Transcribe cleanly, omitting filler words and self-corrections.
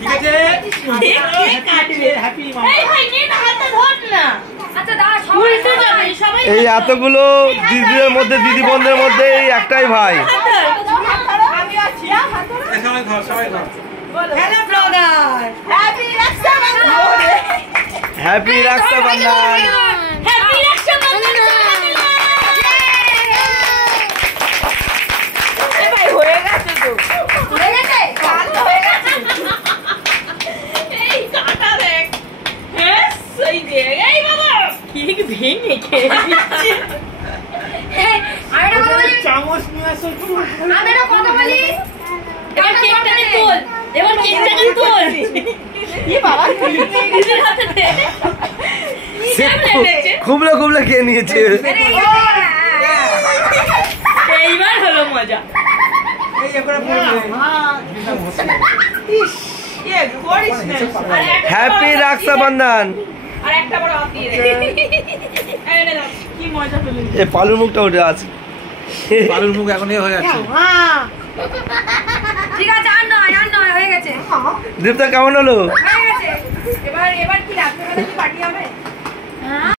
ঠিক আছে হ্যাপি মামা এই ভাই নে না হাতটা ধর না আচ্ছা দাঁড়া সবাই সবাই এই এতগুলো দিদিদের মধ্যে দিদি বোনদের মধ্যে এই একটাই ভাই। আমি আছি সবাই ধর সবাই ধর hello brother happy Rakshabandhan happy Rakshabandhan happy Rakshabandhan এ ভাই হয়ে গেছে তো হয়ে গেছে কাল হয়ে গেছে এই কাটা দেখ হ্যাঁ সেই দেখ এই বাবা কেক ভেঙে খেয়ে দিচ্ছে এই আরেকটা কথা বলি চামচ নিয়ে আসো আরেকটা কথা বলি এবার কেকটাকে তোল এবার কেকটাকে তোল এই বাবা নিজের হাতে দে খুবলে খুবলে খেয়ে নিয়েছে। এইবার হলো মজা হ্যাপি রক্ষাবন্ধন। আর একটা বড় হাত দিয়ে দে কি মজা পেলি এ পালুর মুখটা উঠে আছে পালুর মুখ এখন হয়ে যাচ্ছে ঠিক আছে আর নয় হয়ে গেছে দীপ্তা কেমন হলো? হয়ে গেছে এবার কি রাত্রেবেলা কি পার্টি হবে